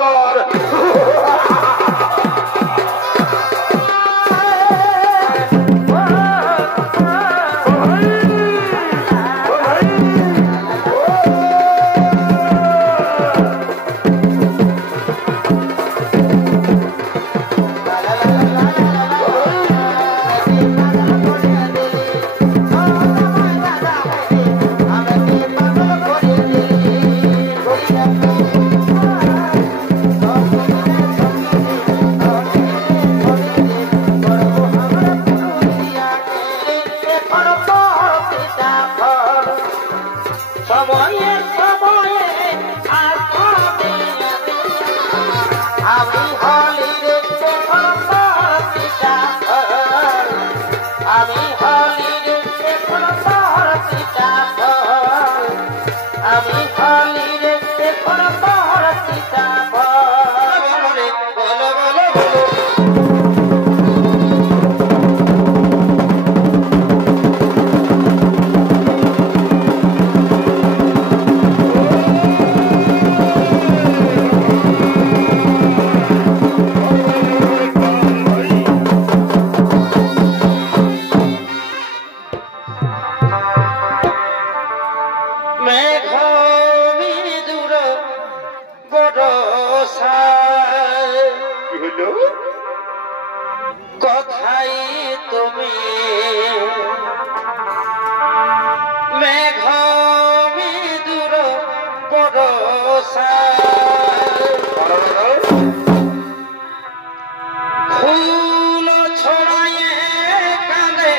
কর। কথাই তুমি মেঘ বিদুর বরষা ফুল ছড়ায়ে কাঁদে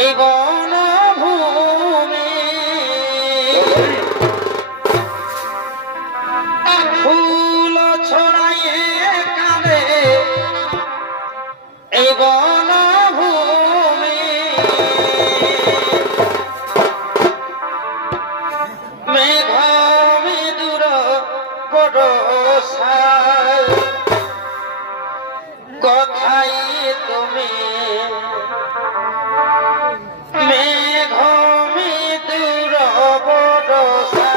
এই বনভূমি ফুল ছড়ায়ে কাঁদে এই বনভূমি মেঘ বিদুর বরষা কথাই তুমি মেঘ বিদুর বরষা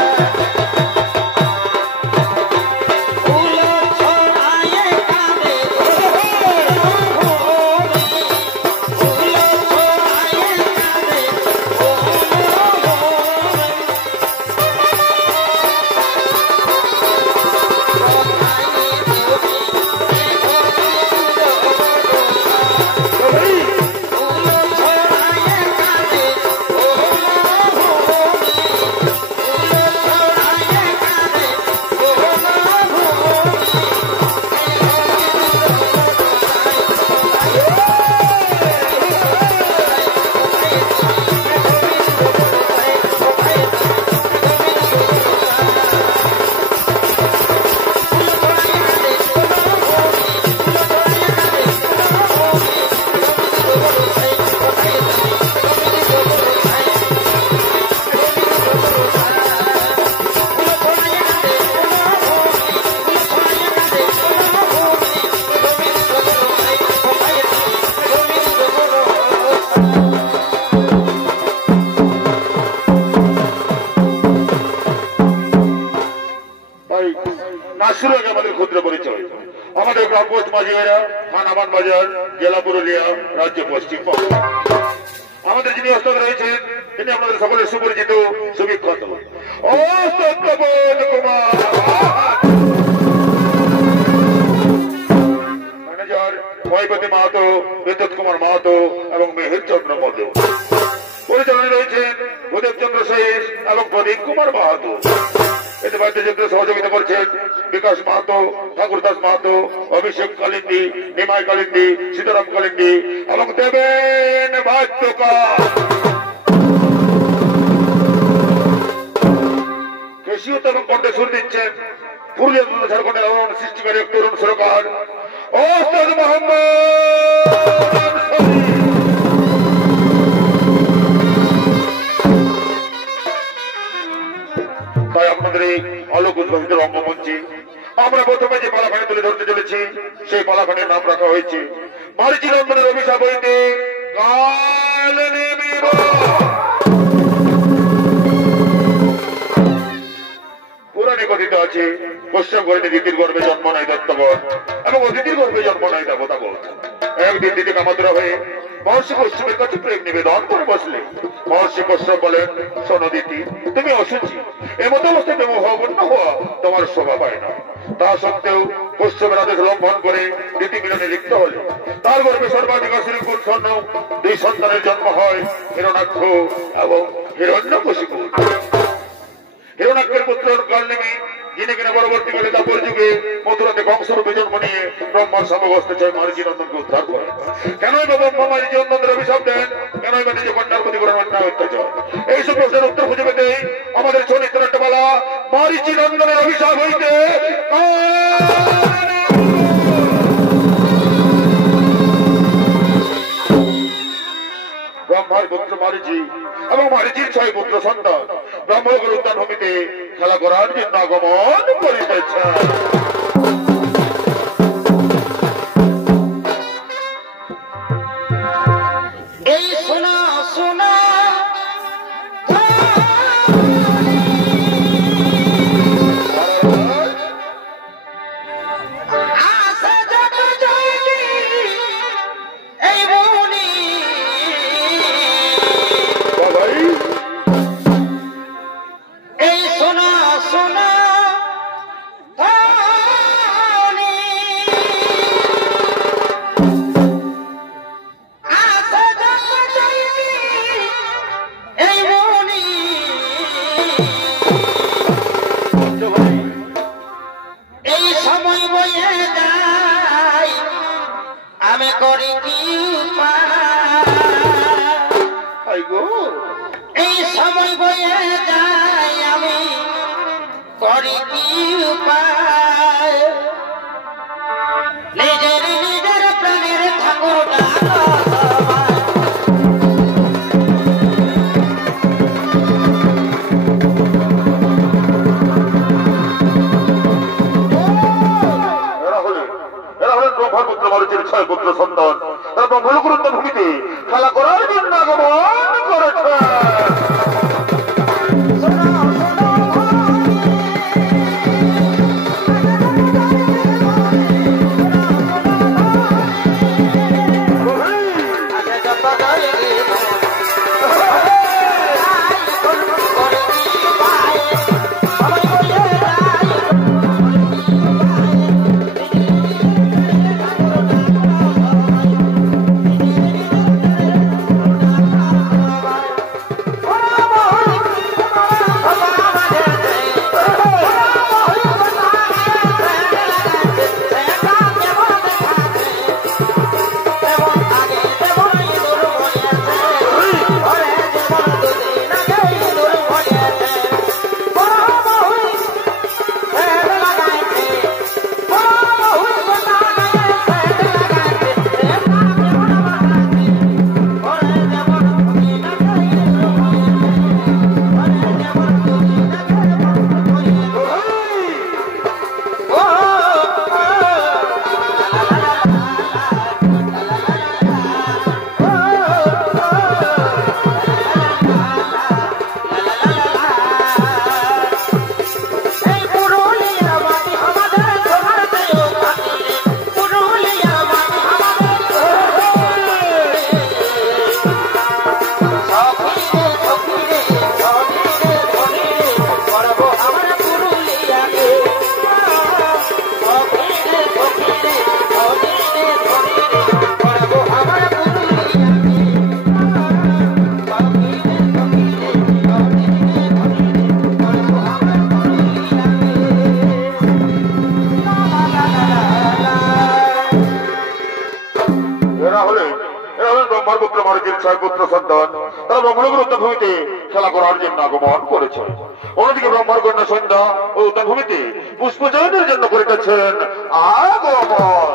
আমাদের ক্ষুদ্র পরিচয় আমাদের গ্রাম পোস্ট মাঝিরা থানামান বাজার জেলা পুরুলিয়া রাজ্য পশ্চিমবঙ্গ। আমাদের যিনি অস্তক রয়েছেন তিনি আপনাদের সকলের সুপরিচিত সুবিখ্যাত ম্যানেজার মহিপতি মাহাতো, বিদ্যুৎ কুমার মাহাতো এবং মেহের চন্দ্র মধ্যে পরিচালনায় রয়েছেন ভূদেব চন্দ্র শেষ এবং প্রদীপ কুমার মাহাতো। এতে বাদ্যযন্ত্রে সহযোগিতা করছেন বিকাশ মাহাতো, ঠাকুর দাস মাহাতো, অভিষেক কালিন্দী, নিমাই কালিন্দী, সীতারাম কালিন্দী এবং দেবেন বাদ্যকার। কেশিয়ত এবং কণ্ঠে সুর দিচ্ছেন পুরুলিয়া ঝাড়খণ্ডের আলোড়ন সৃষ্টিকারী এক তরুণ সুরকার ওস্তাদ মোহাম্মদ। তাই আপনাদের এই আলোক উদ্ভাবিত রঙ্গমঞ্চে আমরা প্রথমে যে পালাখানে তুলে ধরতে চলেছি সেই পালাখানের নাম রাখা হয়েছে মারিচি নন্দনের অভিশাপ হইতে কাল নেমিব। পুরাণ পুরাণে কথিত আছে পশ্চিম গর্ভে দিদির গর্ভে জন্ম নেয় দত্তগণ এবং অদিতির গর্ভে জন্ম নেয় দেবতাগণ। একদিন দিদি কামাতুরা হয়ে মহর্ষি কশ্যপের কাছে প্রেম নিবেদন করে বসলে। মহর্ষি কশ্যপ বলেন, শোনো দিদি, তুমি অসুচি, এমত অবস্থায় প্রেম হবন্য হওয়া তোমার শোভা পায় না। তা সত্ত্বেও কশ্যপের আদেশ লঙ্ঘন করে দিদি মিলনে লিপ্ত হলে তার গর্ভে সর্বাধিক শ্রীকুল স্বর্ণ 2 সন্তানের জন্ম হয়, হিরণাক্ষ এবং হিরণ্যকশিপু। হিরণাক্ষের পুত্র কালনেমী, যিনি কিনা পরবর্তীকালে তাপর যুগে মথুরাতে কংসরূপে জন্ম নিয়ে ব্রহ্মার সমবস্তে জয় মারিচি নন্দনকে উদ্ধার করেন। কেনই বা ব্রহ্মা মারিচি নন্দনের অভিশাপ দেন? কেনই বা নিজ কন্যার প্রতি করেন অন্যায় অত্যাচার? এইসব প্রশ্নের উত্তর খুঁজে পেতে আমাদের চরিত্র নাট্যমালা মারিচি নন্দনের অভিশাপ হইতে ব্রহ্মার পুত্র মারিচি এবং মারিচির 6 পুত্র সন্তান ব্রহ্মলোকের উদ্যান ভূমিতে খেলা করার জন্য আগমন করিতেছে। এই শোনা শোনা খেলা করার জন্য আগমন করেছে। অন্যদিকে ব্রহ্মার কন্যা সন্ধ্যা ও উদ্যান ভূমিতে পুষ্পচয়নের জন্য করিতেছেন আগমন।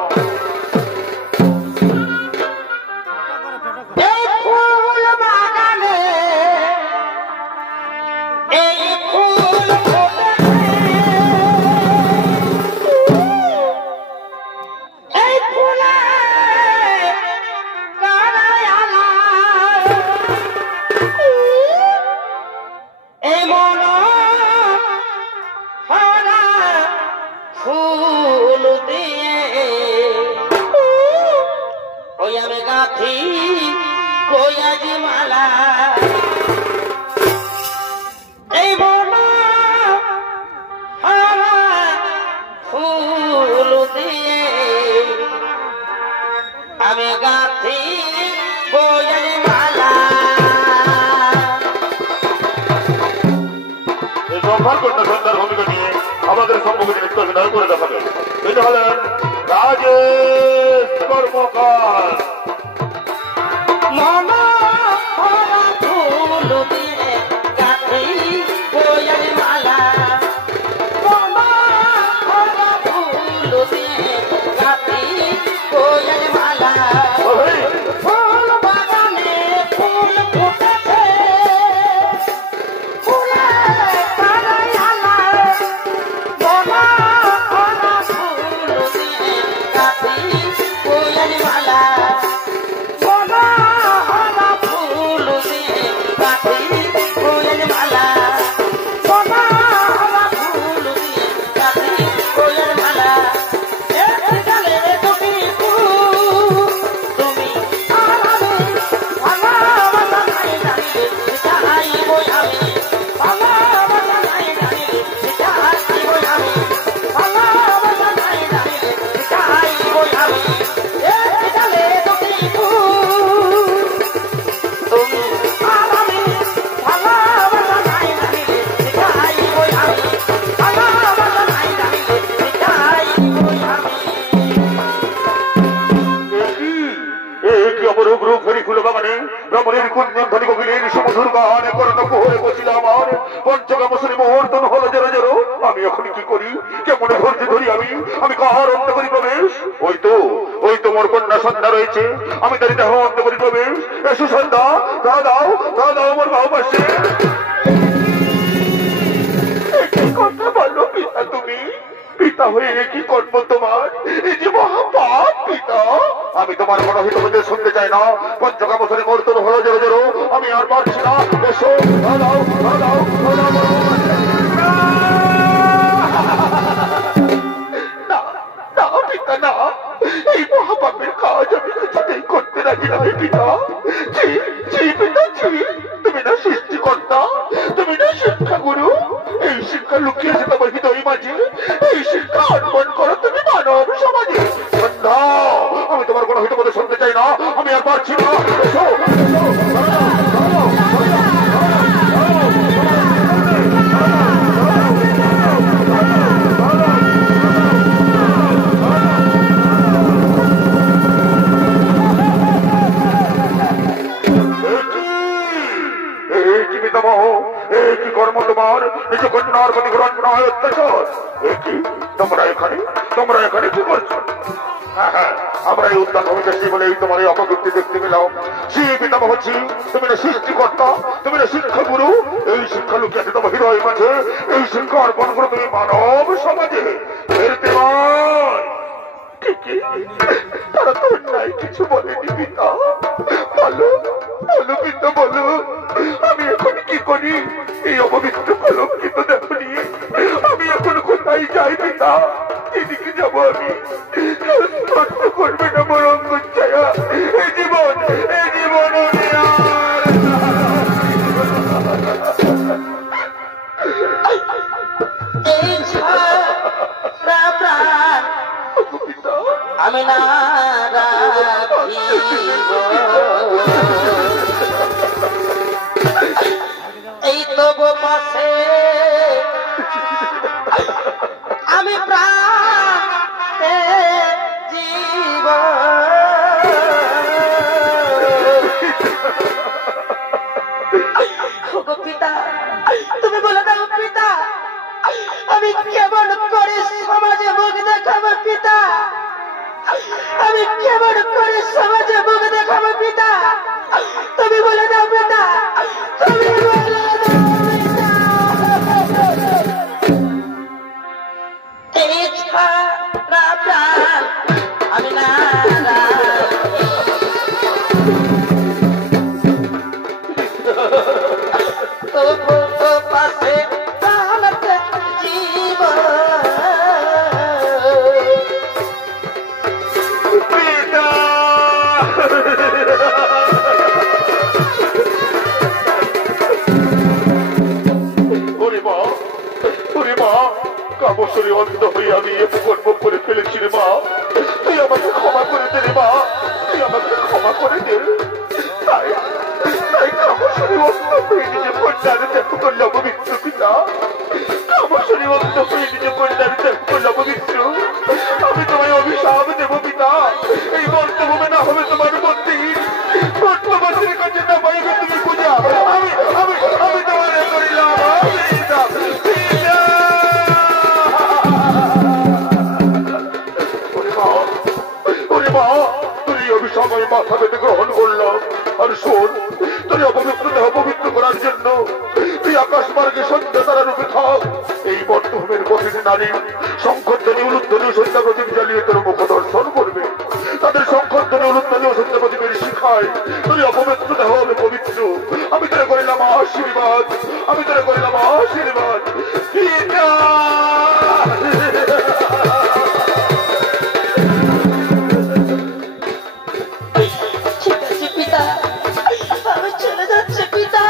এই মন গাথি কয়াজি মালা এই মনা ফুল দিয়ে আমি গাথি কয়াজি মালা। এই ব্রহ্মার কন্যা সন্ধ্যার ভূমিকা নিয়ে আমাদের সম্মুখে নৃত্য অভিনয় করে দেখাবে। এটা হলেন রাজেশ কর্মকার। মনা ফুল দিয়ে গাথি কয়াজি মালা মনা ফুল দিয়ে গাথি কয়াজি মালা। ফুল বাগানে ফুল ফুটেছে ফুলে কারায়ালা মনা ফুল দিয়ে গাথি কয়াজি মালা মনা ফুল দিয়ে গাথি কয়াজি মালা মনা ফুল দিয়ে গাথি কয়াজি মালা। এক গালে দুটি ফুল তুমি আর আমি ভালোবাসা নাই জানিলে চাইবই আমি ভালোবাসা নাই জানিলে চাইবই আমি ভালোবাসা নাই জানিলে চাইবই আমি। এক গালে দুটি ফুল তুমি আর আমি ভালোবাসা নাই জানিলে চাইবই আমি ভালোবাসা নাই জানিলে চাইবই আমি। কি অপরূপ রূপ হরি ফুল বাগানে ব্রাহ্মণের কুঞ্জন ধনী কোকিলের সমধুর গানে করণ কুহরে বসিল আমার পঞ্চকামশ্রী মুহূর্তন হলো জেরো জেরো। আমি এখন কি করি কেমন ধৈর্য ধরি আমি কাহার অন্ত করি প্রবেশ। ওই তো মোর কন্যা সন্ধ্যা রয়েছে আমি তার দেহ অন্ত করি প্রবেশ। এসো সন্ধ্যা দাও মোর বাহু পাশে। কি কথা বলো পিতা তুমি? পিতা হয়ে কি কর্ম তোমার? এই যে মহাপাপ পিতা। আমি তোমার কোনো হিতবুদ্ধি শুনতে চাই না। পঞ্চকামশ্রী মুহূর্তন হলো জেরো জেরো আমি আর পারছি না। এসো দাও না পিতা না, এই মহাপাপের কাজ আমি কিছুতেই করতে রাজি নই পিতা। পিতা তুমি না সৃষ্টিকর্তা, তুমি না শিক্ষাগুরু। এই শিক্ষা লুকিয়েছে তোমার হৃদয় মাঝে। এই শিক্ষা অর্পণ করো তুমি মানব সমাজে। সন্ধ্যা আমি তোমার কোনো হিতবুদ্ধি শুনতে চাই না। আমি আর পারছি না। এসো কি কর্ম তোমার? নিজ কন্যার প্রতি অন্যায় অত্যাচার। তোমরা এখানে কি করছো? হ্যাঁ আমরা এই উদ্যান ভূমিতে বলে তোমার এই অপকীর্তি দেখতে পেলাম। পিতামহ হচ্ছি তুমি না সৃষ্টিকর্তা, তুমি না শিক্ষাগুরু। এই শিক্ষা লুকিয়েছে তোমার হৃদয় মাঝে। এই শিক্ষা অর্পণ করো তুমি মানব সমাজে। তারা তো নাই কিছু বলেনি পিতা। বলো পিতা বলো, আমি এখন কি করি? এই অপবিত্র কলঙ্কিত দেখো নিয়ে আমি এখন কোথায় যাই পিতা? এদিকে যাবো আমি? স্পর্শ করবে না মোর অঙ্গচ্ছায়া। এই জীবন আমি না এই তবু পাশে আমি প্রাণ জীব পিতা। তুমি বলে দাও পিতা, আমি কেমন করে সমাজে মুখ দেখাবো পিতা? আমি কেমন করে সমাজে মুখ দেখাবো পিতা? তুমি বলে দাও পিতা, তুমি বলে দাও পিতা। এই ছাড়া প্রাণ আমি না পাশে জীবন পিতা কামসরি অন্ধ হয়ে আমি এ কর্ম করে ফেলেছি রে মা। তুই আমাকে ক্ষমা করে দে রে মা, তুই আমাকে ক্ষমা করে দে। তাই তাই কামসরি অন্ধ হয়ে নিজে কন্যারে ত্যাগ করলাম পবিত্র পিতা। কামসরি অন্ধ হয়ে নিজে কন্যারে ত্যাগ করলাম পবিত্র। আমি তোমায় অভিশাপ দেব পিতা, এই বর্তমানে না হবে তোমার মন্দির, বর্তমানের কাছে না পাইবে তুমি পূজা। আমি আমি আমি তোমারে করিলাম অভিশাপ পিতা। ওরে মা, তুই অভিশাপ আমি মাথা পেতে গ্রহণ করলাম। আর শোন, তুই অপবিত্র দেহ পবিত্র করার জন্য তুই আকাশ মার্গে সন্ধ্যা তারা রূপে থাক। এই বর্তমানের প্রতিটি নারী শঙ্করধ্বনি উলুধ্বনি সন্ধ্যা প্রদীপ জ্বালিয়ে তোর মুখ দর্শন করবে। তাদের শঙ্করধ্বনি উলুধ্বনি ও সন্ধ্যা প্রদীপের শিখায় তুই অপবিত্র দেহ আমি পবিত্র। আমি তোরে করিলাম আশীর্বাদ, আমি তোরে করিলাম আশীর্বাদ। ঠিক আছে পিতা, আমি চলে যাচ্ছি পিতা,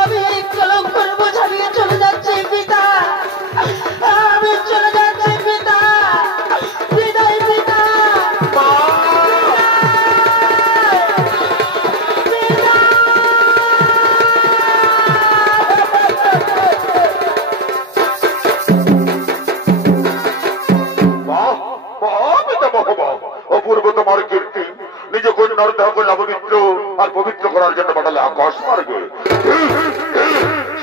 আমি এই কলঙ্কের বোঝা নিয়ে চলে যাচ্ছি পিতা, আমি চলে যাচ্ছি পিতা। বিদায় পিতা। অপূর্ব তোমার কীর্তি, নিজ কন্যার দেহ করলাম পবিত্র, আর পবিত্র করার জন্য পাঠালে আকাশ মার্গে।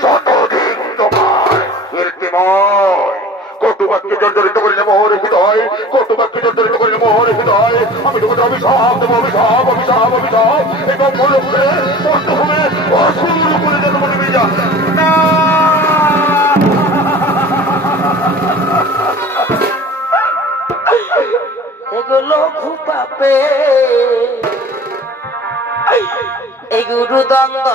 শতদিন তোমার কীর্তিময়। কটুবাক্যে জর্জরিত করিলে মোহরে হৃদয়, কটুবাক্যে জর্জরিত করিলে মোহরে হৃদয়। আমি তোমাকে অভিশাপ দেবো, অভিশাপ অভিশাপ অভিশাপ। এবং বলবে বর্তমানে অসুর করে জন্ম নেবে যা না। এগুলো খুপাপে এই গুরু দ্বন্দ্ব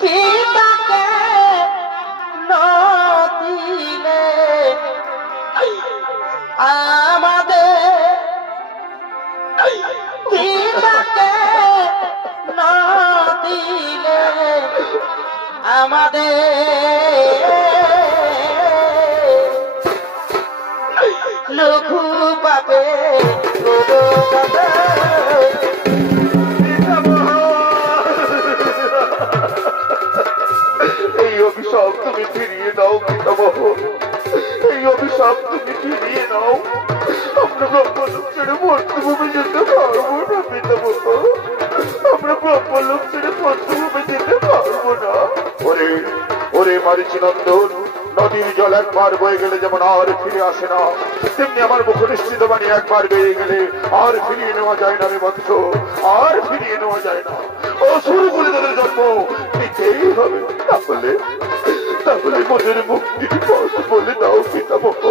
পিতাকে নদিলে আমাদের, পিতাকে নদিলে আমাদের লঘু পাবে। এই অভিশাপ তুমি ফিরিয়ে দাও পিতামহ, এই অভিশাপ তুমি ফিরিয়ে দাও। আমরা ব্রহ্মলোক ছেড়ে মর্তভূমি যেতে পারবো না পিতামহ, আমরা ব্রহ্মলোক ছেড়ে মর্তভূমি যেতে পারবো না। ওরে ওরে মারিচি নন্দন, নদীর জল একবার বয়ে গেলে যেমন আর ফিরে আসে না, তেমনি আমার মুখ নিশ্চিত বাণী একবার বেরিয়ে গেলে আর ফিরিয়ে নেওয়া যায় না রে বৎস, আর ফিরিয়ে নেওয়া যায় না। অসুর বলে তাদের জন্ম নিতেই হবে। তাহলে তাহলে মনের মুক্তির পথ বলে দাও পিতামহ,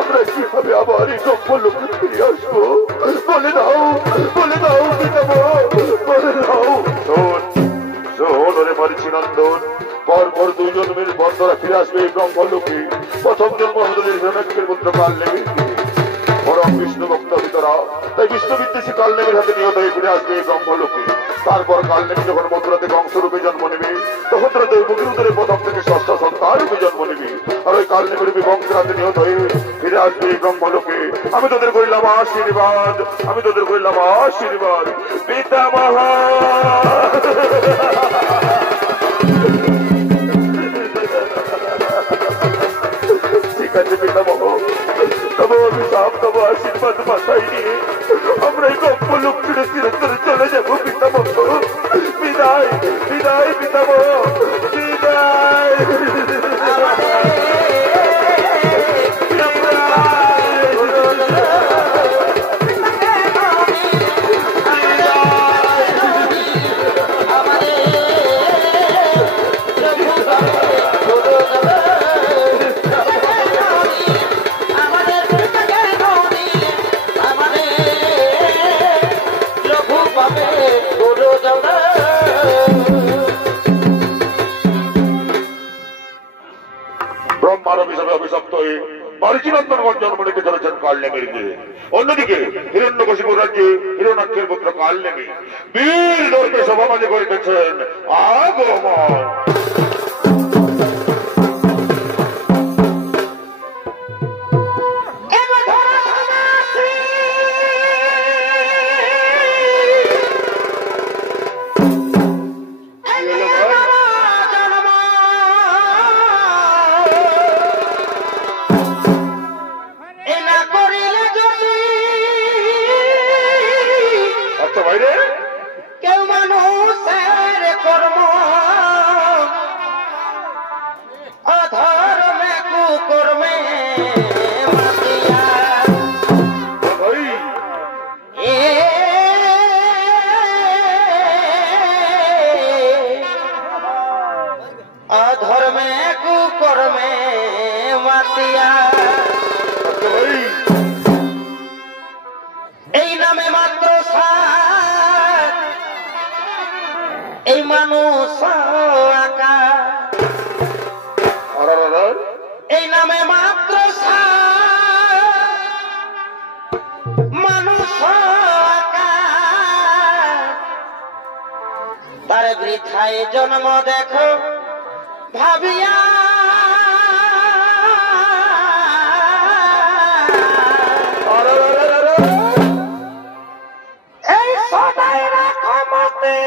আমরা কিভাবে আবার এই ব্রহ্মলোকে ফিরে আসবো? বলে দাও, বলে দাও পিতামহ, বলে দাও। শোন শোন ওরে মারিচি নন্দন, পরপর দুই জন্মের পর তোরা ফিরে আসবে এই ব্রহ্মলোকে। প্রথম জন্ম হতো নির্জনকের মন্ত্র কাল নেবে বরং বিষ্ণু ভক্ত ভিতরা, তাই বিষ্ণু বিদ্বেষী কাল নেবের হাতে নিহত হয়ে ফিরে আসবে এই ব্রহ্মলোকে। তারপর কাল নেবে যখন মথুরা থেকে অংশরূপে জন্ম নেবে, তখন তোরা দৈবকীর উদরে প্রথম থেকে ষষ্ঠ সন্তান রূপে জন্ম নেবে। আর ওই কাল নেবের বংশের হাতে নিহত হয়ে ফিরে আসবে এই ব্রহ্মলোকে। আমি তোদের করিলাম আশীর্বাদ, আমি তোদের করিলাম আশীর্বাদ পিতামহ। ঠিক আছে পিতামহ, তবে অভিশাপ তবে আশীর্বাদ মাথায় নিয়ে আমরা এই ব্রহ্মলোক ছেড়ে চিরতরে চলে যাবো পিতামহ। বিদায় বিদায় পিতামহ, বিদায়। মারিচিনন্দনগঞ্জ জন্ম নিতে চলেছেন কালনেমির গৃহে। অন্যদিকে হিরণ্যকশিপুর রাজ্যে হিরণ্যাক্ষের পুত্র কালনেমি বীর দর্পে সভামাঝে করিতেছেন আগমন। জন্ম দেখো ভাবিয়া এই সদাই রাখো মতে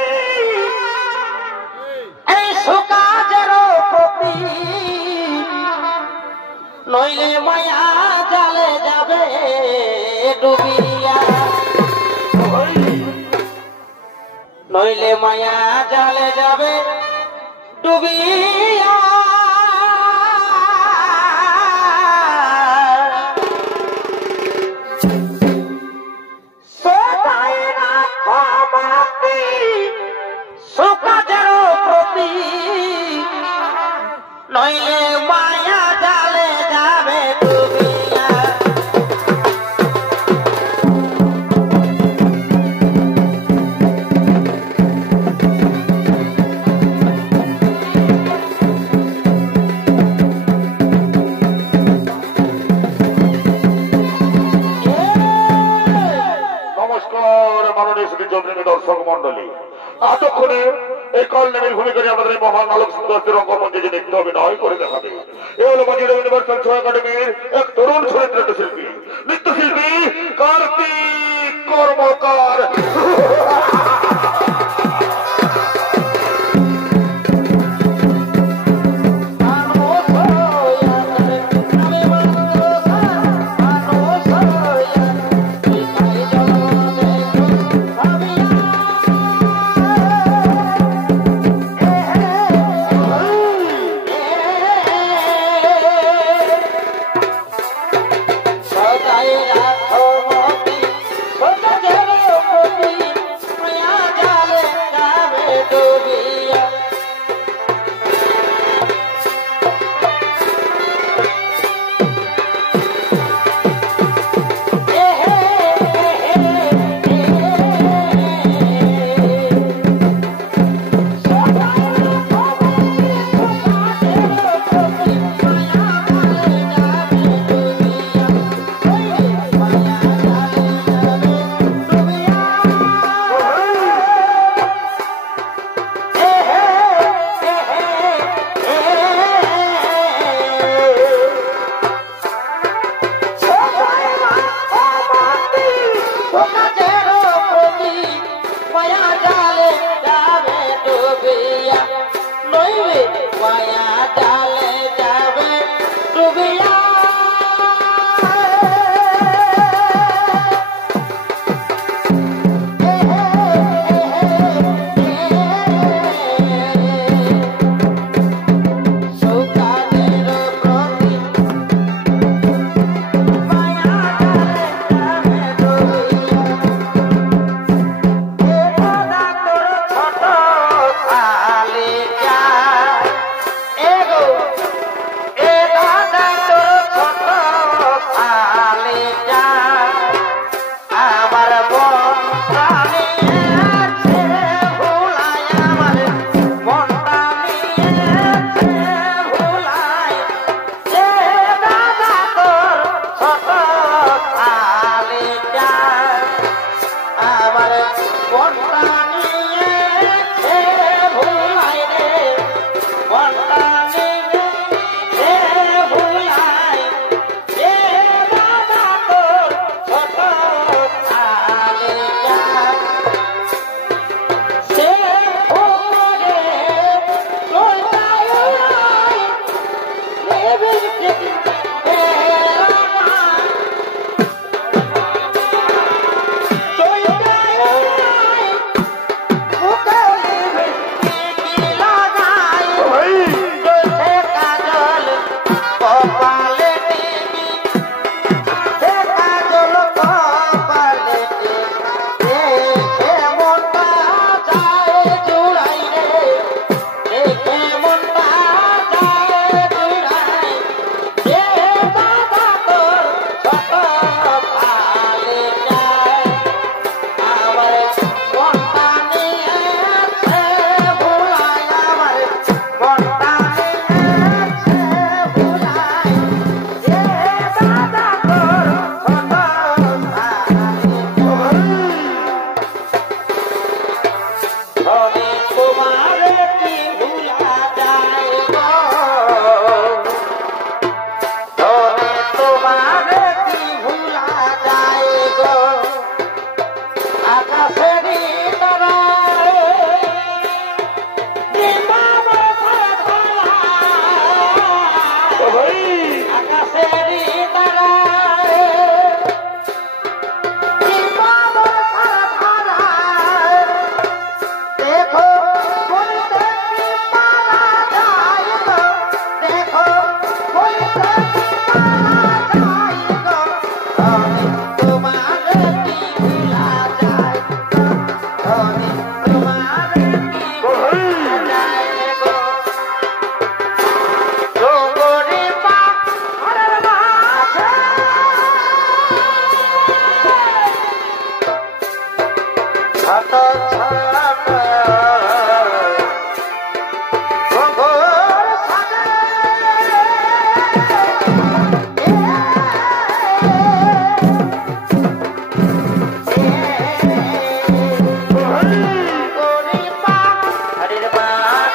এই সুকাজের প্রতি নইলে মায়া জালে যাবে ডুবিয়া নইলে মায়া জালে যাবে ডুবিয়া সদাই রাখো মাতে সুকাজের প্রতি নইলে মায়া জালে যাবে ডুবিয়া। দর্শক মন্ডলী, এতক্ষণে এই কালনেমির ভূমিকা আমাদের মহান আলোক সুন্দর রঙ্গমঞ্চে যে নৃত্য অভিনয় করে দেখাবে এ হলো মঞ্জিরা ইউনিভার্সাল শো একাডেমির এক তরুণ চরিত্র শিল্পী নৃত্যশিল্পী কার্তিক কর্মকার।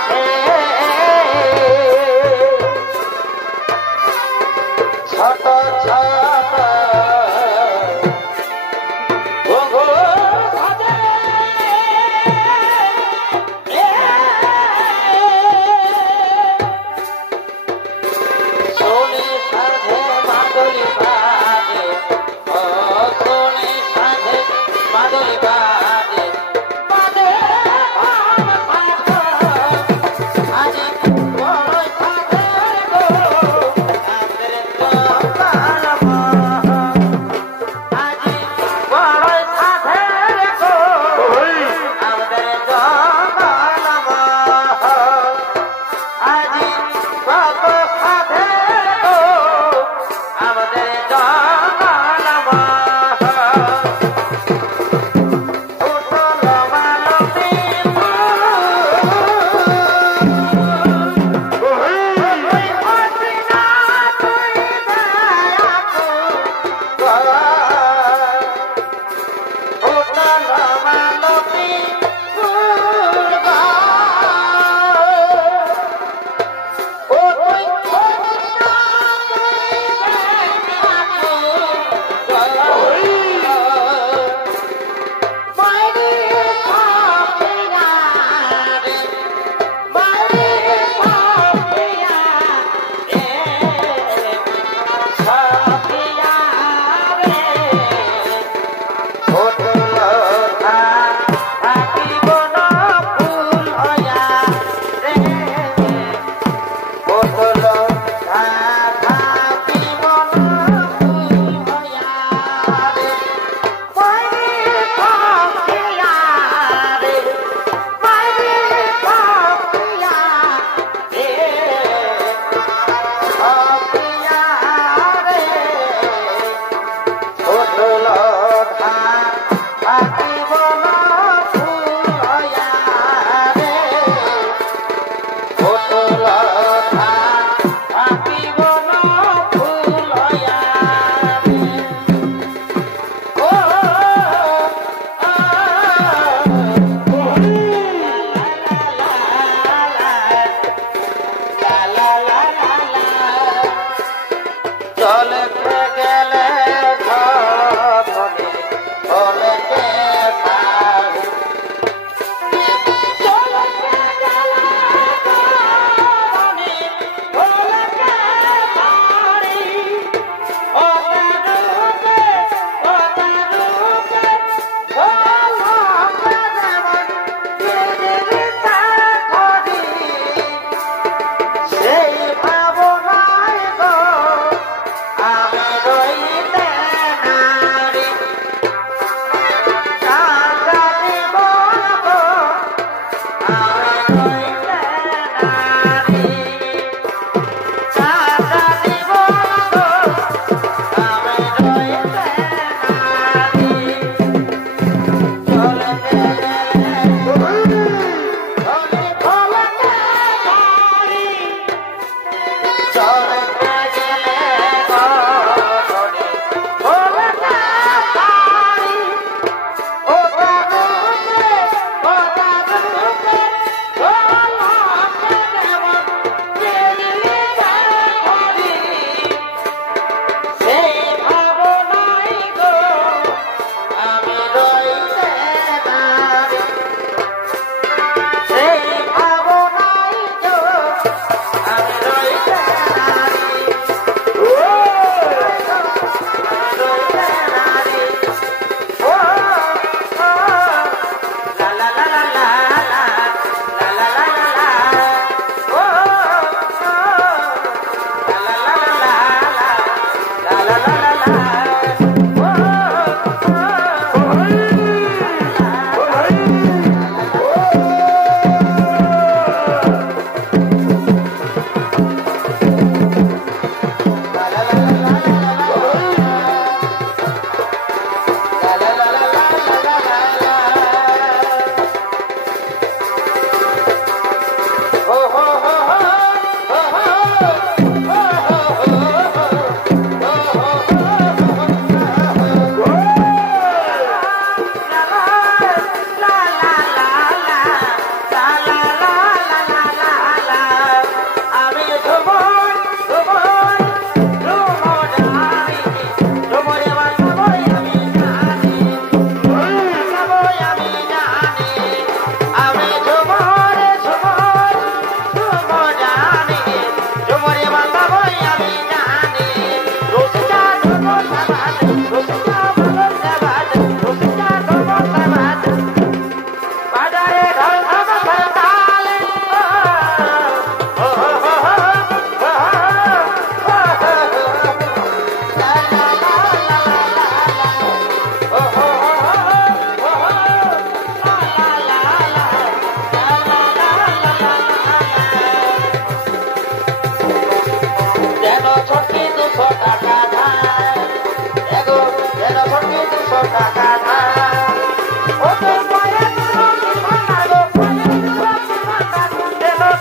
Bye.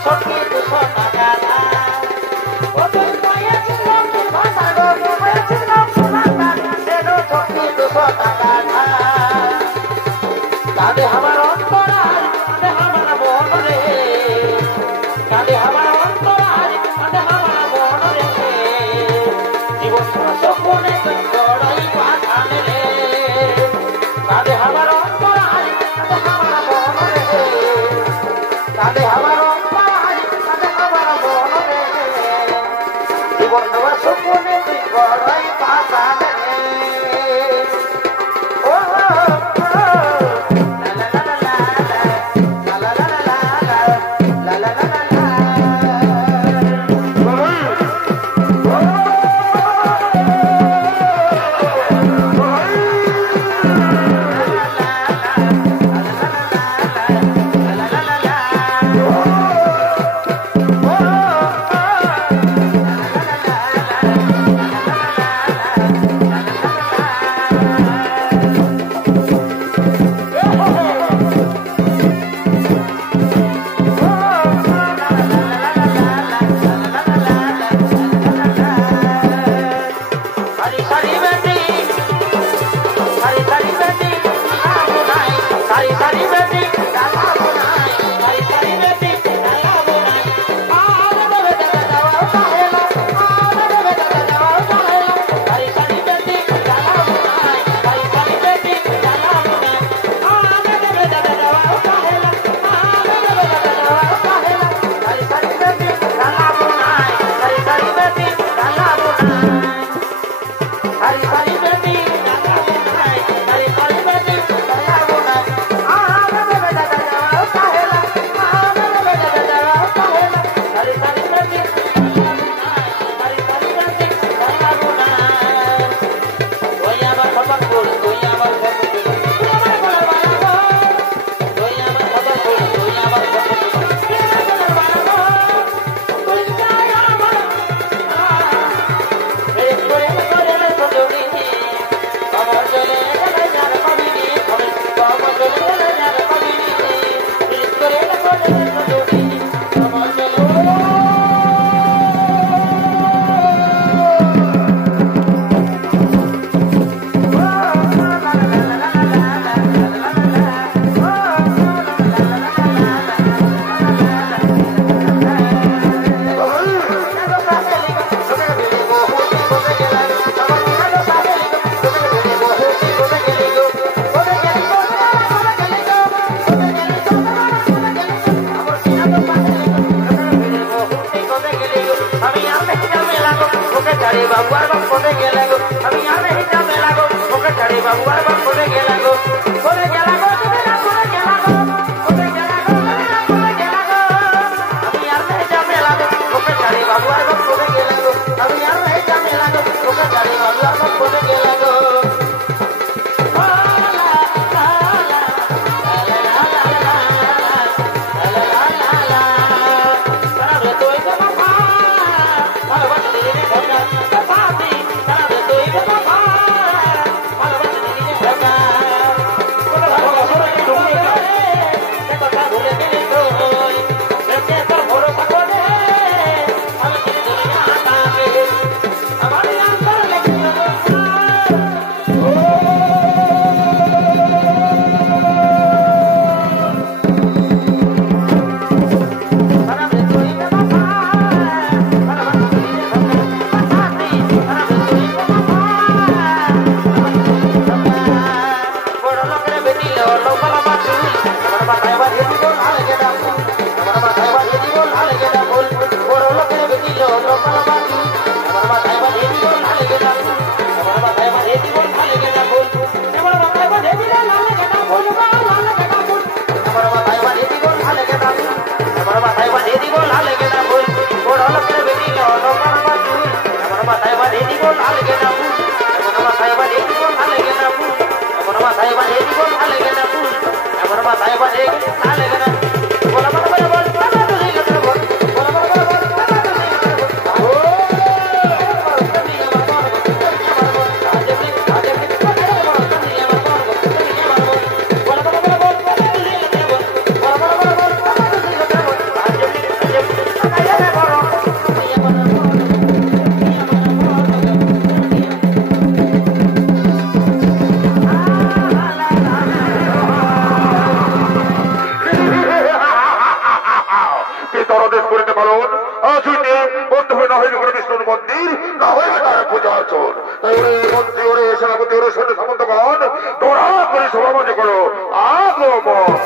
সখী দুশো টাকা ও তুই পাইয়াছিল কি ভাষা গো পাইয়াছিল ভাষা দেন সখী দুশো টাকা কাঁদে আমার অন্তরাল কাঁদে আমার মন রে কাঁদে আমার অন্তরাল কাঁদে আমার মন রে জীবন সপনে গড়াই পাঠান রে কাঁদে আমার অন্তরাল কাঁদে আমার মন রে কাঁদে আমার অন্তরাল কাঁদে আমার মন রে জীবন সপনে গড়াই পাঠান রে করিতে পারুন আজ হইতে বন্ধ হয়ে না হইবে কোনো বিষ্ণুর মন্দির না হইবে তার পূজা অর্চন তাই ওরে মন্ত্রী ওরে সেনাপতি ওরে সৈন্য সামন্তগণ দৌড়া করে সভা মনে করো আগমন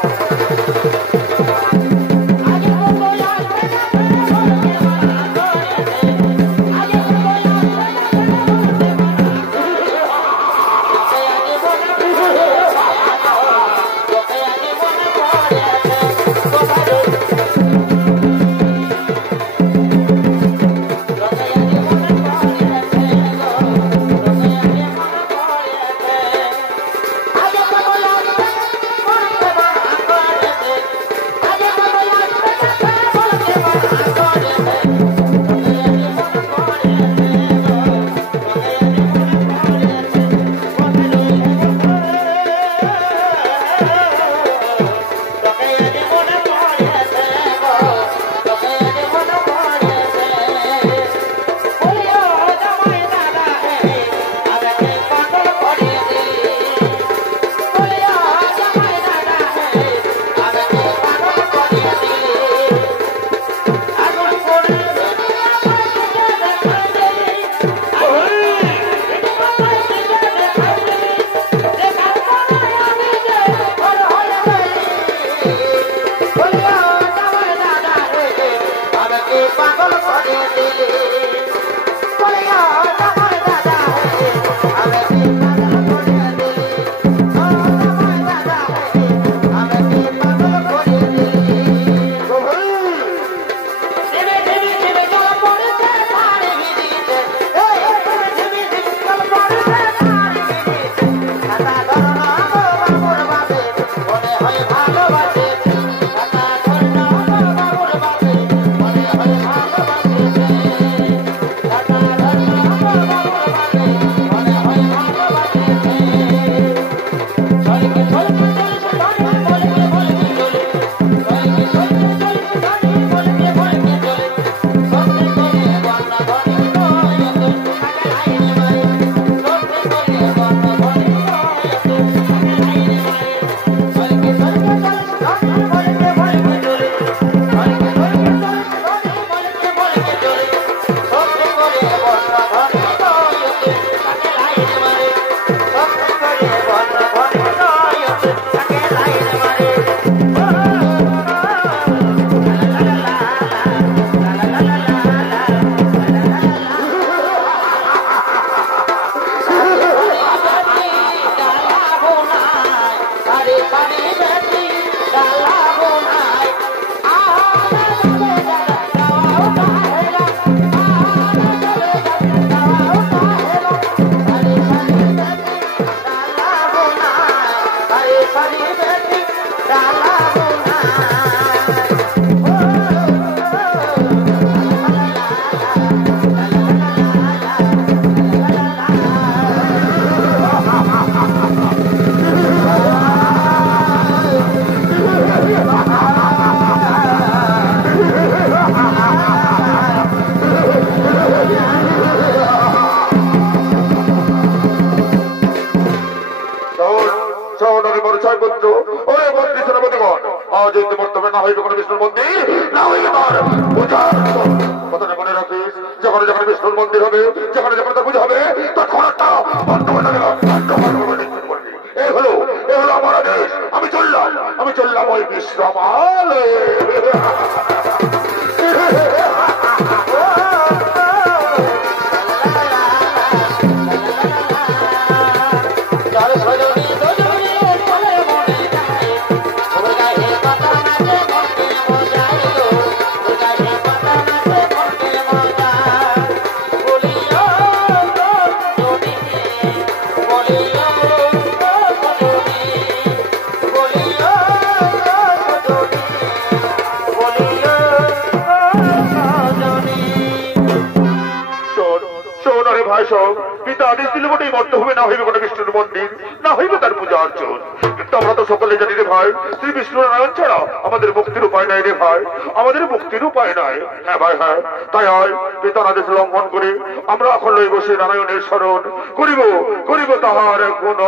নারায়ণের শরণ করিব করিব তাহার গুণ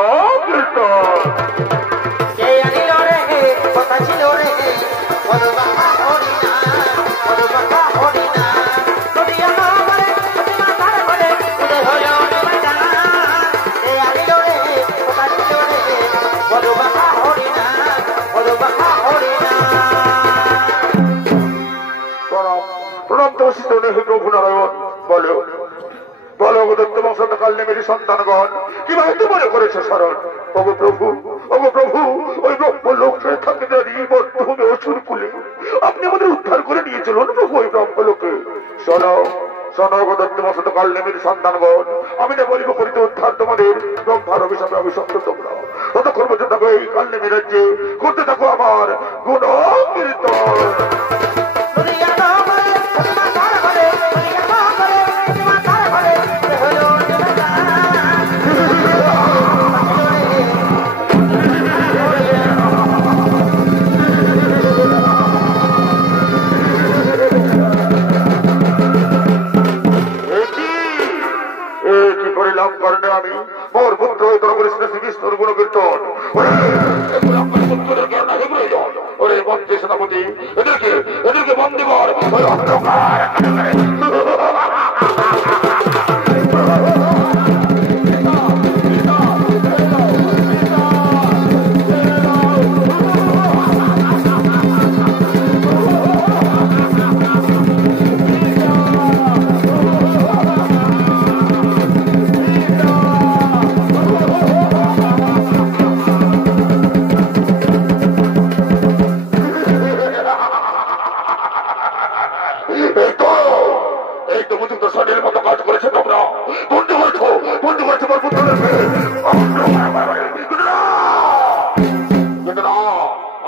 কীর্তন বসিত নেই প্রভু নারায়ণ। বলো বলো দত্ত বংশত কালনেমের সন্তানগণ কিভাবে তো মনে করেছে স্মরণ? ওগো প্রভু ওই ব্রহ্ম লোকে থাকে দাঁড়িয়ে বর্তমানে অসুর কুলে আপনি আমাদের উদ্ধার করে নিয়ে চলুন প্রভু ওই ব্রহ্মলোকে। শোনো দত্ত বংশত কালনেমের সন্তানগণ, আমি না বলিব করিতে উদ্ধার তোমাদের ব্রহ্মার অভিশাপে অভিশপ্ত তোমরা। ততক্ষণ পর্যন্ত থাকো এই কালনেমি রাজ্যে, করতে থাকো আমার গুণ কীর্তন। আমি মোর পুত্র কৃষ্ণ শ্রীকৃষ্ণর গুণ কীর্তন। ওরে মন্ত্রী সেনাপতি, এদেরকে বন্দী কর।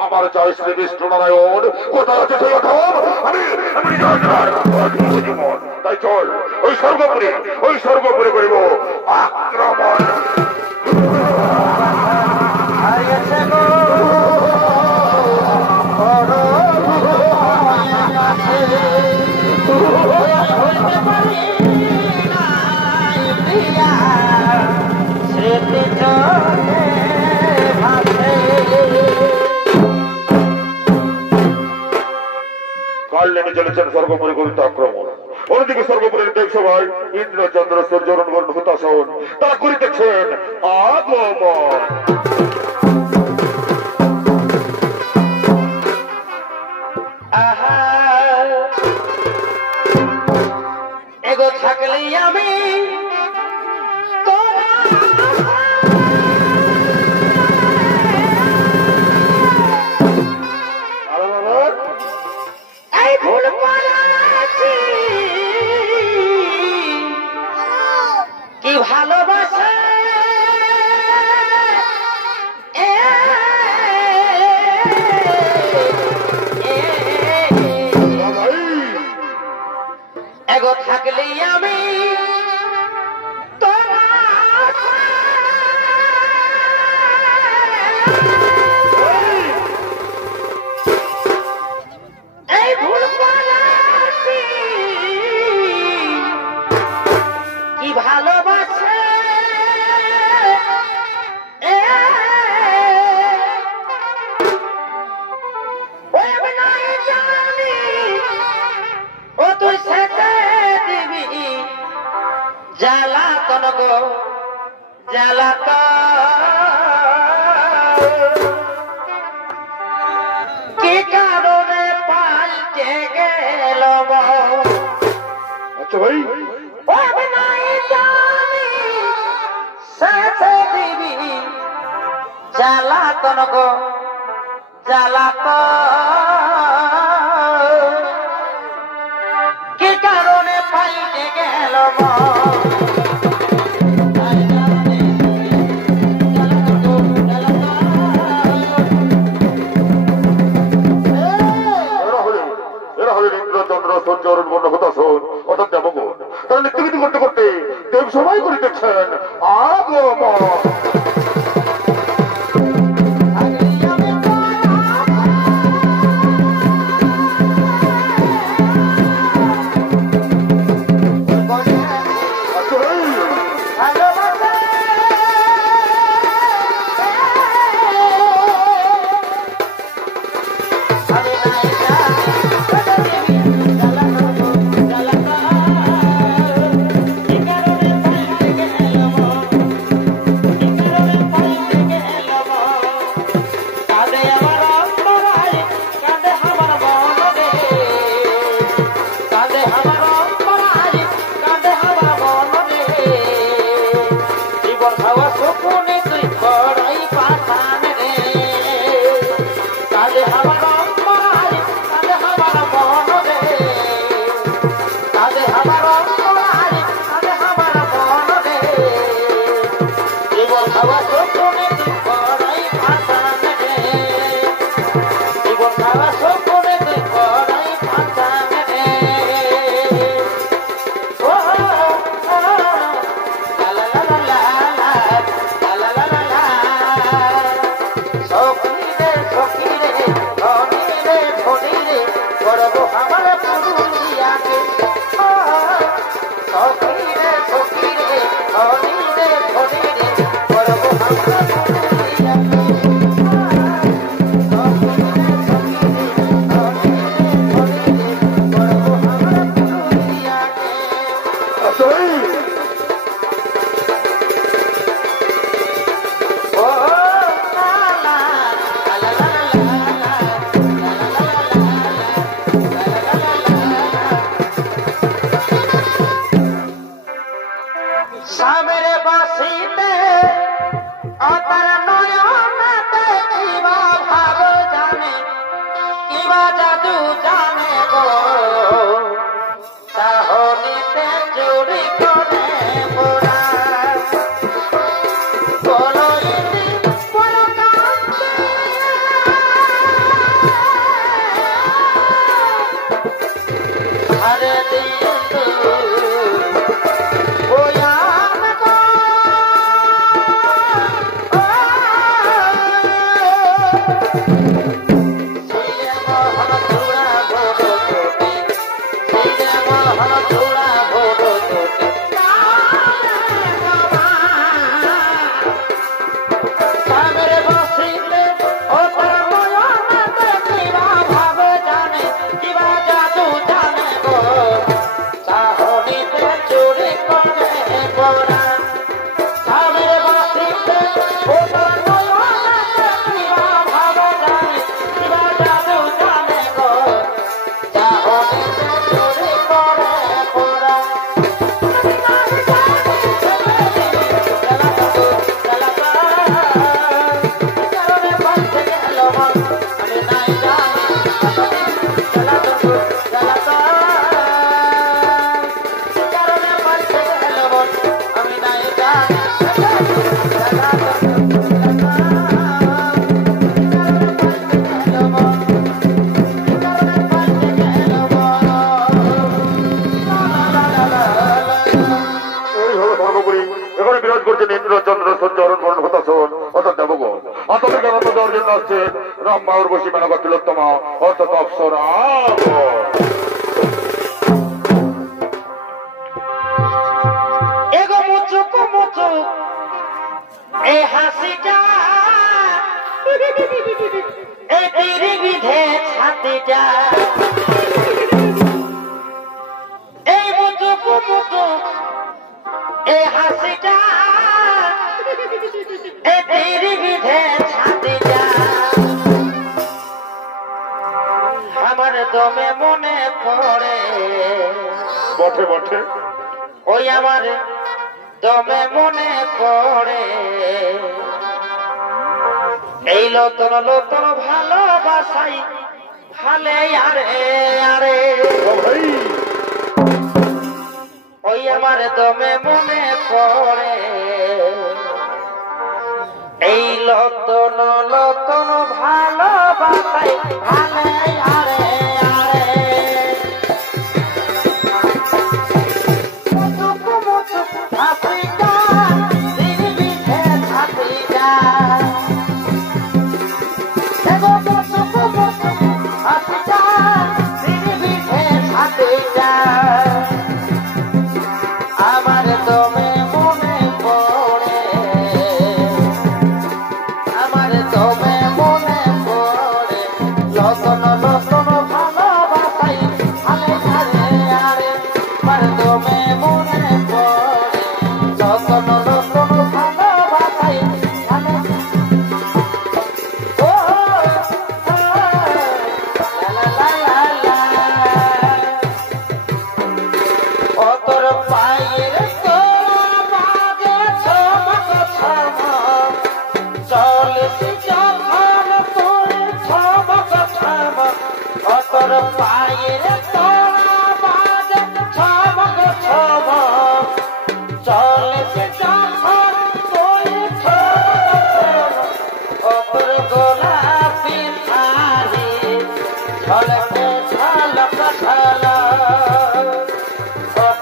আমার জয় শ্রী বিষ্ণু নারায়ণ, কোথায় আছে সেই অধম? তাই চল ওই স্বর্গপুরে করিব আক্রমণ। কাল নেমে চলেছেন স্বর্গপুরে করিতে আক্রমণ। অন্যদিকে স্বর্গপুরের দেব সভায় ইন্দ্রচন্দ্র সূর্যরণ হুতাশন তারা করিতেছেন আগমন। এগো থাকলেই আমি কি ভালোবাসা এগো থাকলেই আমি এই ভুল করেছি কি ভালোবাসে ও তুই সেতে দিবি জ্বালাতন গো কি কারণে পাল্টে গেল? আচ্ছা ভাই, জ্বালাতন গো কি কারণে পাল্টে গেল? ইন্দ্রচন্দ্র সূর্যরণ হুতাশন অর্থাৎ দেবগণ তারা নৃত্যগীতি করতে করতে দেব সবাই করিতেছেন আগমন। হারে দিও ওই আমাকে রামবাউর বসি মেনকা তিলোত্তমা অর্থাৎ অপ্সরা এগো মুচুক মুচুক এই হাসিটা এই তীরে বিধে ছাতিটা এই মুচুক মুচুক এই হাসিটা এই তীরে বিধে ছাতিটা আমার দমে মনে পড়ে বটে বটে ওই আমার দমে মনে পড়ে এই লতন লতন ভালোবাসাই ভালে আরে আরে ওই আমার দমে মনে পড়ে এই লতন লতন ভালোবাসাই ভালে আরে আরে মুচুক মুচুক হাসিটা দিদি বিধে ছাতিটা এগো মুচুক মুচুক হাসিটা দিদি বিধে ছাতিটা আমার দমে মনে পড়ে আমার দমে মনে পড়ে লতন লতন ভালোবাসাই ভালে আরে আরে আমার দমে মনে পড়ে লতন লতন ভালোবাসাই ভালে ও লা লা লা লা ও তোর পায়ের তো বাজে ছমক ছমক চলেছি যখন তোর ছমক ছমক ও তোর পায়ের তো বাজে ছমক ছমক চলেছি যখন তোর ছমক ছমক ও তোর গোলাপি শাড়ি ঝলকে ঝলক ঝলক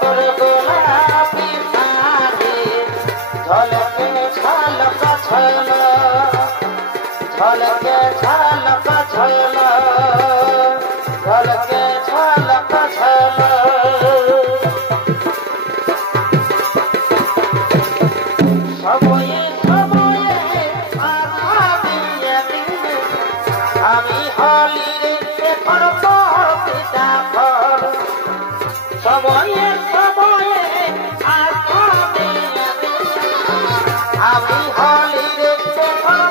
তোর গোলাপি শাড়ি ঝলকে ঝলক ঝলক ঝলকে ঝলক ঝলক ঝলকে ঝলক ঝলক সময়ে সময়ে আশা দিয়ে দিলে আমি হলিরে এখন পিতা ফল সময়ে সময়ে আশা দিয়ে দিলে আমি হলিরে এখন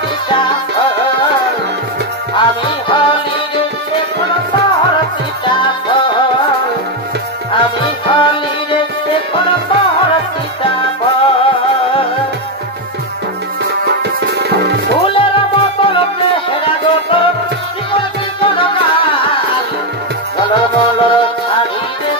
পিতা ফল আমি হলিরে এখন পিতা ফল আমি হলিরে এখন পিতা ফল ফুলের মতন চেহারা গোতর জীবন জীবন গাল মলর মলর ছাড়িয়ে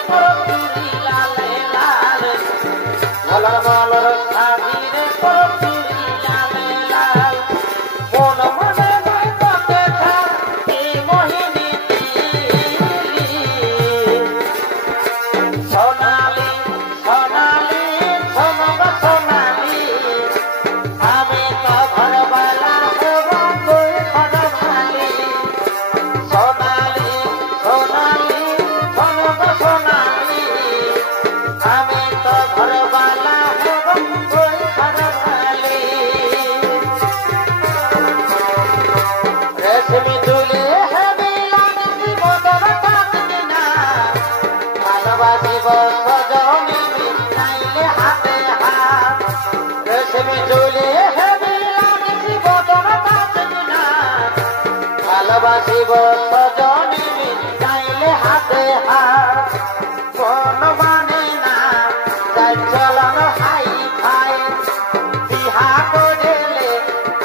ভালোবাসিব সজনী চাইলে হাতে হাত রেশমি চলে হেবি লাগিছি বদন বাঁচবি না ভালোবাসিব সজনী চাইলে হাতে হাত কোন মানে না যাই চলন হাই খাই বিহা করিলে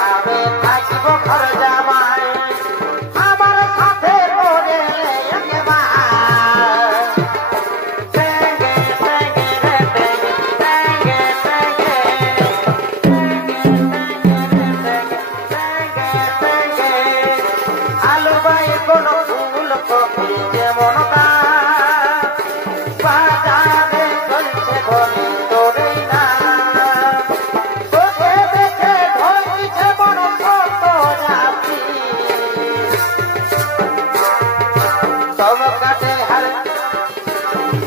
আমি থাকিব ঘর জামাই আমার সাথে করিলে আলু বাই কোন ফুল কপি যেমন বাজারে চলছে বলে তোরে না তোকে দেখে ধরছে বড় কত জাতি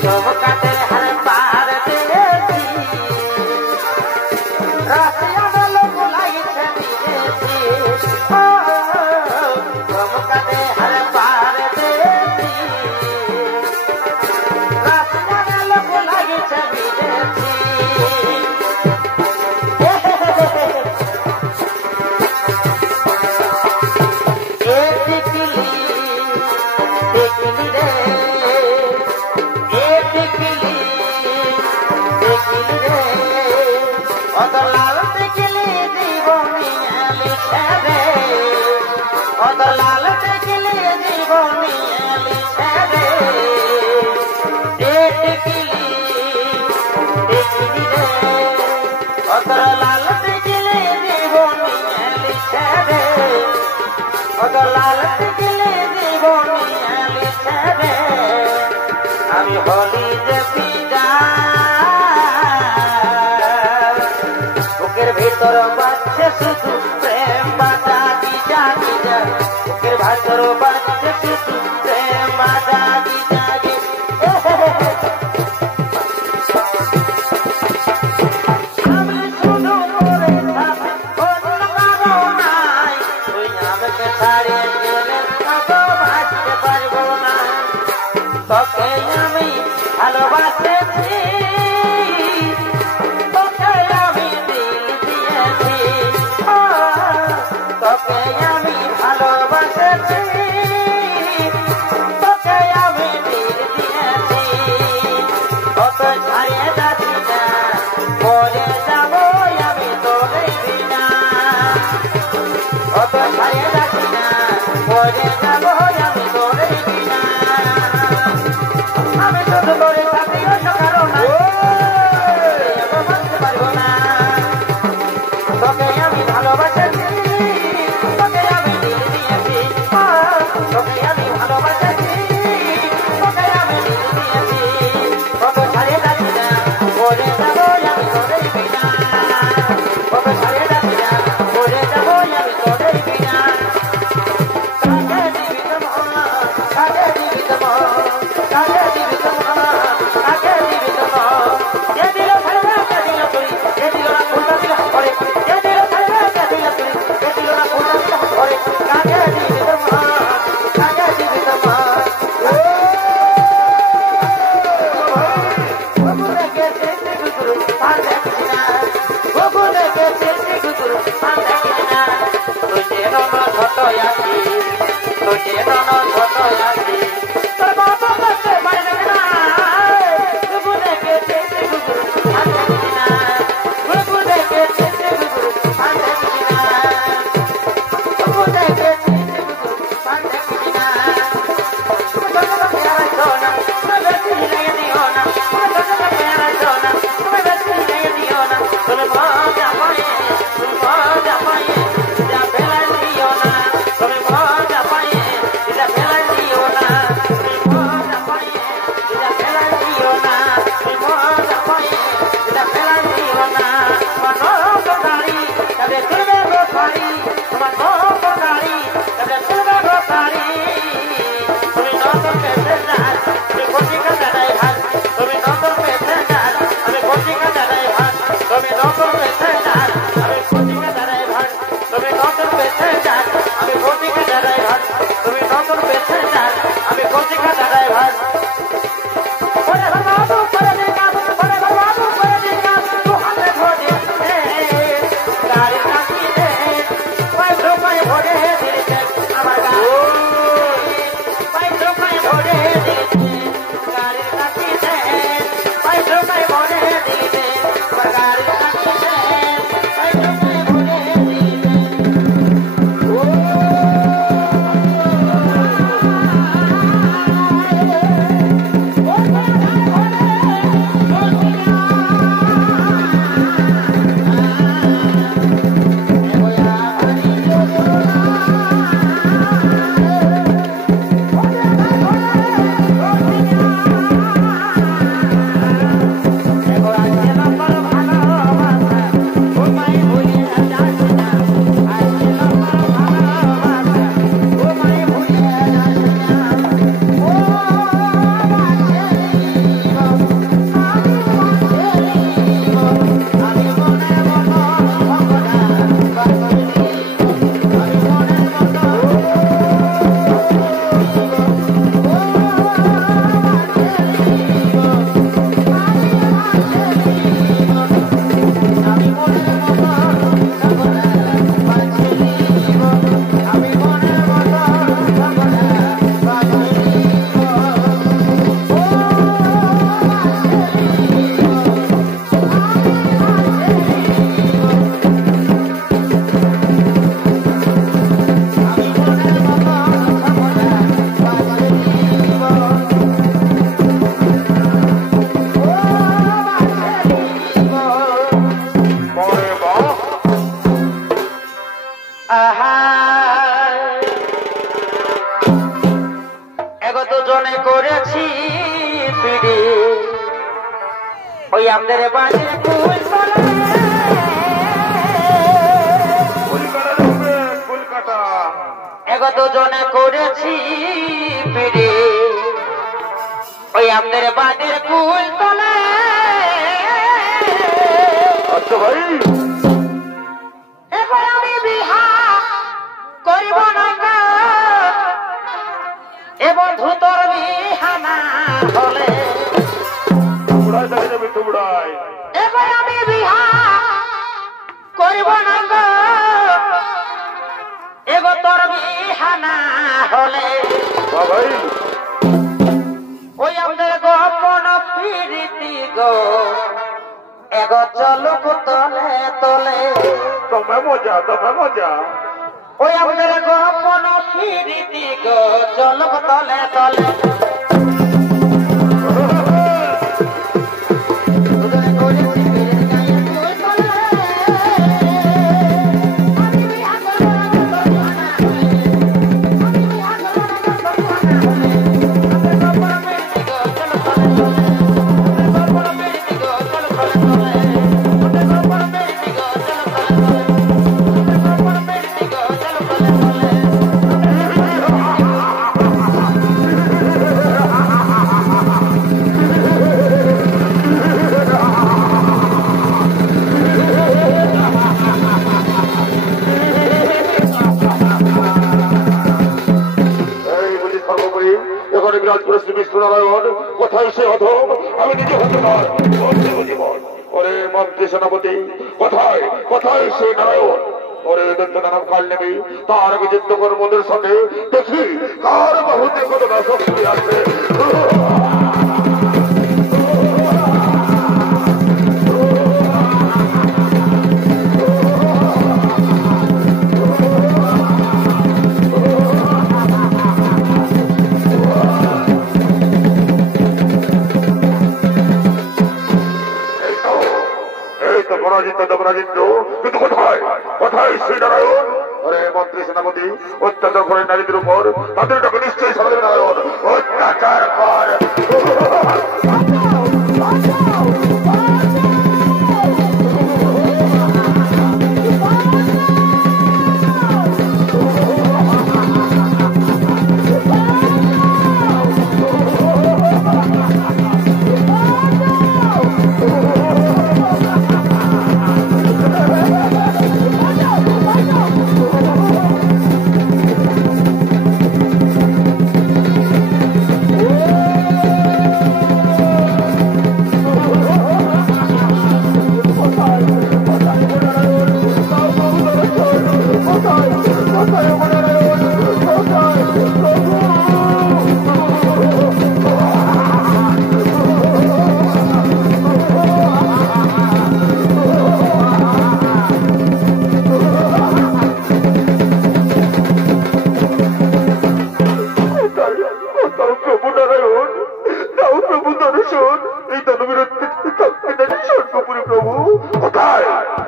চমকাতে হার পার দিয়েছি রাশিয়ান লোক লাগিছে দিয়েছি চমকাতে হার পার দিয়েছি রাশিয়ান লোক লাগিছে দিয়েছি দেখলি রে অত লাল দেখলি জীবনী লিখে রে অত লাল দেখলি জীবনী লিখে রে দেখলি রে অত লাল দেখলি জীবনী লিখে রে অত লাল দেখলি জীবনী লিখে রে আমি হলি যে পিতা বুকের ভিতর বাজছে শুধু প্রেম বাজা গিজা গিজা বুকের ভিতর বাজছে শুধু প্রেম বাজা গিজা আমি শুধু করে থাকি অন্য কারো নাই তুই আমাকে ছাড়িয়ে গেলে তবে বাঁচতে পারবো না তোকে আমি ভালোবাসেছি তোকে আমি দিল দিয়েছি তোকে আমি ভালোবাসেছি তোকে আমি দিল দিয়েছি অত ছাড়িয়ে যাচ্ছি না পরে যাবো আমি তোরে বিনা অত ছাড়িয়ে যাচ্ছি না পরে যাবো আমি তোরে বিনা আমি শুধু করে থাকি কারো না মানতে পারবো না তোকে আমি ভালোবাসেছি তোকে আমি দিল দিয়েছি তোকে আমি ভালোবাসেছি তোকে আমি দিল দিয়েছি কত ছাড়িয়ে যাচ্ছি না বলে যাবো আমি তোদের বিনা কত ছাড়িয়ে যাচ্ছি না বলে যাবো আমি তোদের বিনা কাকে জীবিত কাকে জীবিত কাকে জীবিত যে দিল ছাড়বে কে দিল তুই যে দিল না কোনটা দিল করে যে দিল ছাড়বে কে দিল তুই যে দিল না কোনটা দিল করে কাকে জীবিত কাকে জীবিত গোকুলে কে চেষ্টি গুরু পার দেখছি না গোকুলে কে চেষ্টি গুরু পার দেখছি না তুই যে নন ছোট আছি তুই যে নন ছোট আছি তোর বাবা করতে পারে না গোকুলে কে চেষ্টি গুরু পার দেখছি না গোকুলে কে চেষ্টি গুরু পার দেখছি না গোকুলে কে চেষ্টি গুরু পার দেখছি না পিড়ে ওই আমাদের বাড়ির ফুল কলকাতা এগো দুজনে করেছি পিড়ে ওই আমাদের বাড়ির ফুল তলে। আচ্ছা ভাই এবার আমি বিহা করিব না গো এ বন্ধু তোর বিহানা হলে তোমরাই দেখে যাবে তোমরাই। এবার আমি বিহা করিব না গো এগো তোর বিহানা হলে ভাই ওই আমাদের গোপন প্রীতি গো এগো চলুক তলে তলে। তোমার মজা ওই আমাদের গোপন প্রীতি গো চলুক তলে তলে। কোথায় সে অধম আমি নিজে হতে পার জীবন ওরে মন্ত্রী সেনাপতি কোথায় কোথায় সে নারায়ণ ওরে দন্ত নাম কাল নেবে তার আগে যুদ্ধ কর্মদের সাথে দেখি কার বাহুতে কতটা শক্তি আছে। কিন্তু কোথায় কোথায় শ্রীনারায়ণ ওরে মন্ত্রী সেনাপতি অত্যাচার করে নারীদের উপর তাদের টাকা নিশ্চয়ই সমাজে নারায়ণ অত্যাচার কর।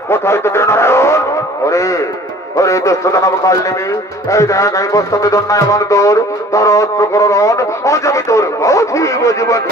কোথায় তোদের নারায়ণ ওরে ওরে দোস্ততা নাম কাল নেবে এই জায়গায় বস্তাতে দন্যায় আমার তোর তার প্রকরণ আজ আমি তোর অধীব জীবন